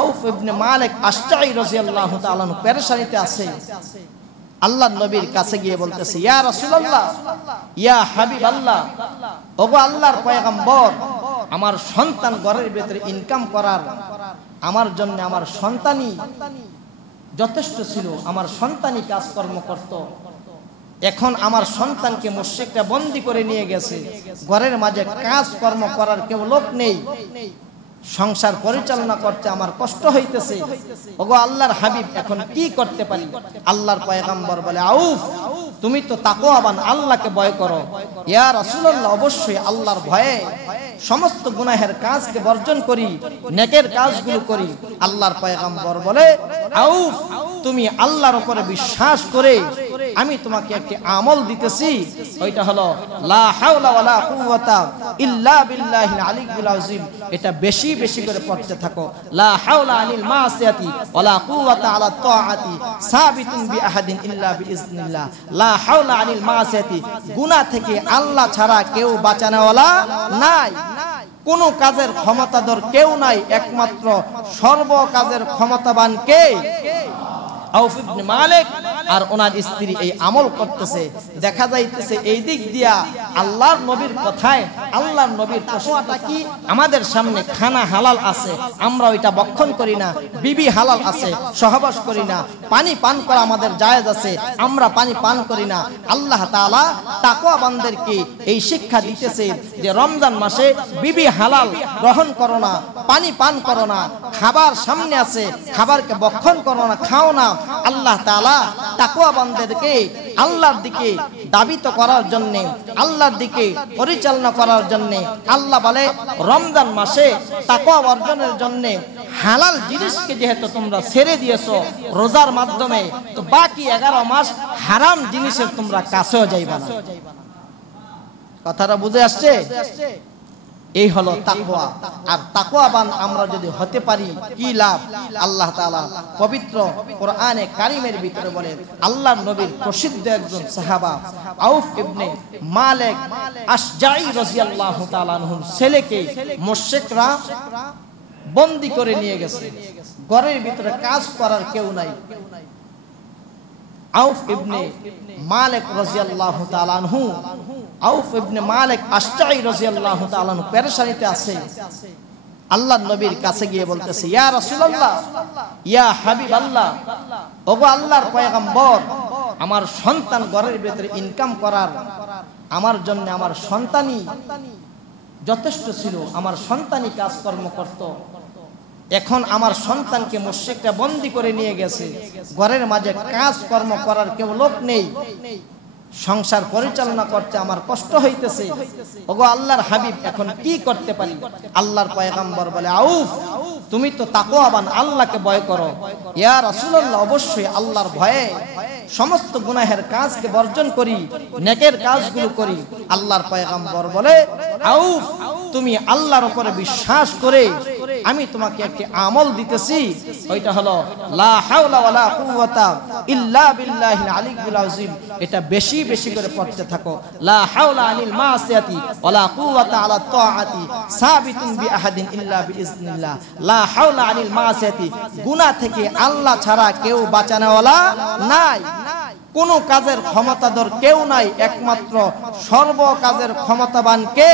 আউফ ইবনে মালিক আশজাঈ রাদিয়াল্লাহু তাআলা পেরেশানিতে আছে। আল্লাহর নবীর কাছে গিয়ে বলতেছে, ইয়া রাসূলুল্লাহ, ইয়া হাবিবাল্লাহ, ওগো আল্লাহর পয়গম্বর, আমার সন্তান ঘরের ভিতরে ইনকাম করার আমার জন্য আমার সন্তানই যথেষ্ট ছিল, আমার সন্তানই কাজকর্ম করত। এখন আমার সন্তানকে মুশরিকরা বন্দী করে নিয়ে গেছে, ঘরের মাঝে কাজকর্ম করার কেউ লোক নেই, সংসার পরিচালনা করতে আমার কষ্ট হইতেছে। ওগো আল্লাহর হাবিব, এখন কি করতে পারি? আল্লাহর পয়গম্বর বলে, আউফ, তুমি তো তাকওয়াবান, আল্লাহকে ভয় করো। ইয়া রাসূলুল্লাহ, অবশ্যই আল্লাহর ভয়ে সমস্ত গুনাহের কাজকে বর্জন করি, নেকের কাজগুলো করি। আল্লাহর পয়গম্বর বলে, আউফ, তুমি আল্লাহর উপরে বিশ্বাস করে আমি তোমাকে একটি আমল দিতেছি, ওইটা হলো লা হাওলা ওয়ালা কুওয়াতা ইল্লা বিল্লাহিল আলিয়্যিল আযীম। এটা বেশি বেশি করে পড়তে থাকো। লা হাওলা আনিল মাসিয়াতি ওয়ালা কুওয়াতা আলা তাআতি সাবিতুন বিআহাদিন ইল্লা বিইজনিল্লাহ। লা হাওলা আনিল মাসিয়াতি, গুনাহ থেকে আল্লাহ ছাড়া কেউ বাঁচানোওয়ালা নাই, কোন কাজের ক্ষমতাধর কেউ নাই, একমাত্র সর্ব কাজের ক্ষমতাবান কে? আউফ ইবনে মালিক আর ওনার স্ত্রী এই আমল করতেছে। দেখা যাইতেছে এই দিক দিয়া আল্লাহর নবীর কথায়, আল্লাহর নবীর কথাটা কি, আমাদের সামনে খানা হালাল আছে, আমরা ওইটা ভক্ষণ করি না, বিবি হালাল আছে, সহবাস করি না, পানি পান করা আমাদের জায়েজ আছে, আমরা পানি পান করি না। আল্লাহ তাআলা তাকওয়াবানদেরকে এই শিক্ষা দিতেছে যে রমজান মাসে বিবি হালাল গ্রহণ করো না, পানি পান করো না, খাবার সামনে আছে, খাবারকে ভক্ষণ করো না, খাও না। আল্লাহ তাআলা তাকওয়াবানদেরকে আল্লাহর দিকে দাবিত করার জন্য, আল্লাহর দিকে পরিচালনা করার জন্য আল্লাহ বলে, রমজান মাসে তাকওয়া অর্জনের জন্য হালাল জিনিসকে যেহেতু তোমরা ছেড়ে দিয়েছো রোজার মাধ্যমে, তো বাকি 11 মাস হারাম জিনিসের তোমরা কাছেও যাইবা না। কথাটা বুঝে আসছে? এই হলো তাকওয়া। আর তাকওয়াবান আমরা যদি হতে পারি কি লাভ? আল্লাহ তাআলা পবিত্র কোরআনে কারীমের ভিতরে বলে, আল্লাহর নবীর প্রসিদ্ধ একজন সাহাবা আউফ ইবনে মালিক আশজাঈ রাদিয়াল্লাহু তাআলা আনহুর ছেলেকে মুশরিকরা বন্দী করে নিয়ে গেছে, ঘরের ভিতরে কাজ করার কেউ নাই। আউফ ইবনে মালিক রাদিয়াল্লাহু তাআলা আনহু, আউফ ইবনে মালিক আশজাঈ রাদিয়াল্লাহু তাআলা আনহু পেরেশানিতে আছে। আল্লাহর নবীর কাছে গিয়ে বলতেছে, ইয়া রাসূলুল্লাহ, ইয়া হাবিবাল্লাহ, ওগো আল্লাহর পয়গম্বর, আমার সন্তান ঘরের ভিতরে ইনকাম করার আমার জন্য আমার সন্তানই যথেষ্ট ছিল, আমার সন্তানই কাজকর্ম করত। এখন আমার সন্তানকে মুশরিকরা বন্দী করে নিয়ে গেছে, ঘরের মাঝে কাজকর্ম করার কেউ লোক নেই, সংসার পরিচালনা করতে আমার কষ্ট হইতেছে। ওগো আল্লাহর হাবিব, এখন কি করতে পারি? আল্লাহর পয়গম্বর বলে, আউফ, তুমি তো তাকওয়াবান, আল্লাহকে ভয় করো। ইয়া রাসূলুল্লাহ, অবশ্যই আল্লাহর ভয়ে সমস্ত গুনাহের কাজকে বর্জন করি, নেকের কাজগুলো করি। আল্লাহর পয়গম্বর বলে, আউফ, তুমি আল্লাহর উপরে বিশ্বাস করে আমি তোমাকে একটি আমল দিতেছি, ওইটা হলো লা হাওলা ওয়ালা কুওয়াতা ইল্লা বিল্লাহিল আলিয়্যিল আযীম। এটা বেশি বেশি করে পড়তে থাকো। লা হাওলা আনিল মাসিয়াতি ওয়ালা কুওয়াতা আলা তাআতি সাবিতুন বিআহাদিন ইল্লা বিইজনিল্লাহ। লা হাওলা আনিল মাসিয়াতি, গুনাহ থেকে আল্লাহ ছাড়া কেউ বাঁচানোওয়ালা নাই, কোন কাজের ক্ষমতাধর কেউ নাই, একমাত্র সর্ব কাজের ক্ষমতাবান কে?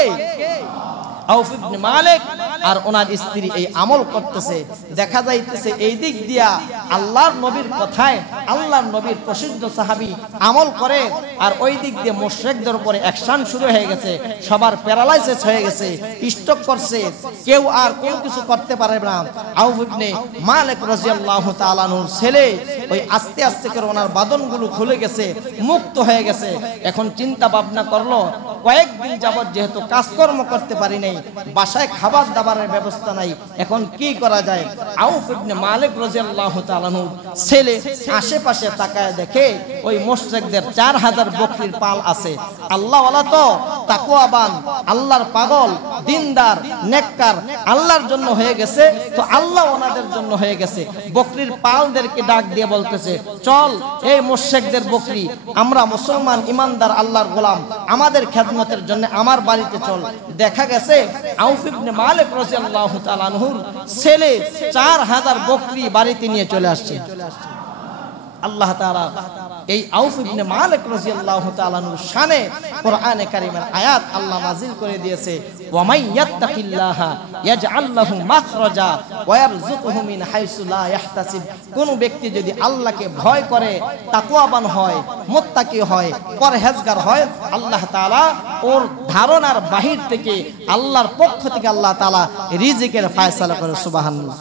আউফ ইবনে মালিক আর ওনার স্ত্রী এই আমল করতেছে। দেখা যাইতেছে এই দিক দিয়া আল্লাহর নবীর কথায়, আল্লাহর নবীর প্রসিদ্ধ সাহাবী আমল করে, আর ওই দিক দিয়ে মুশরিকদের উপরে অ্যাকশন শুরু হয়ে গেছে, সবার প্যারালাইসিস হয়ে গেছে, স্ট্রোক করছে, কেউ আর কোনো কিছু করতে পারে না। আউফ ইবনে মালিক রাদিয়াল্লাহু তাআলা আনহুর ছেলে ওই আস্তে আস্তে করে ওনার বাদনগুলো খুলে গেছে, মুক্ত হয়ে গেছে। এখন চিন্তা ভাবনা করলো, কয়েকদিন যাবত যেহেতু কাজকর্ম করতে পারি নাই, বাসায় খাবার দাবারের ব্যবস্থা নাই, এখন কি করা যায়? আউফ ইবনে মালিক রাদিয়াল্লাহু তাআলা আনহু ছেলে আশেপাশে তাকায় দেখে ওই মুশরিকদের 4000 বকরির পাল আছে। আল্লাহওয়ালা তো তাকওয়াবান, আল্লাহর পাগল, দিনদার, নেককার আল্লাহর জন্য হয়ে গেছে, তো আল্লাহ ওনাদের জন্য হয়ে গেছে। বকরির পালদেরকে ডাক দিয়ে বলতেছে, চল এই মুশরিকদের বকরি, আমরা মুসলমান ইমানদার আল্লাহর গোলাম, আমাদের খেদমতের জন্য আমার বাড়িতে চল। দেখা গেছে আউফ ইবনে মালিক রাদিয়াল্লাহু তাআলা আনহুর ছেলে 4000 বকরি বাড়িতে নিয়ে চলে আসছে। আল্লাহ তাআলা এই আউফ ইবনে মালিক রাদিয়াল্লাহু তাআলা আনহুর শানে কোরআনে কারীমের আয়াত আল্লাহ নাযিল করে দিয়েছে, ওয়া মান ইয়াত্তাকিল্লাহা ইয়াজআল লাহু মাখরাজা ওয়া ইয়ারযুকুহু মিন হাইসু লা ইয়াহতাসিব। কোন ব্যক্তি যদি আল্লাহকে ভয় করে, তাকওয়াবান হয়, মুত্তাকি হয়, পরহেজগার হয়, আল্লাহ তাআলা ওর ধারণার বাহির থেকে আল্লাহর পক্ষ থেকে আল্লাহ তাআলা রিজিকের ফয়সালা করে। সুবহানাল্লাহ।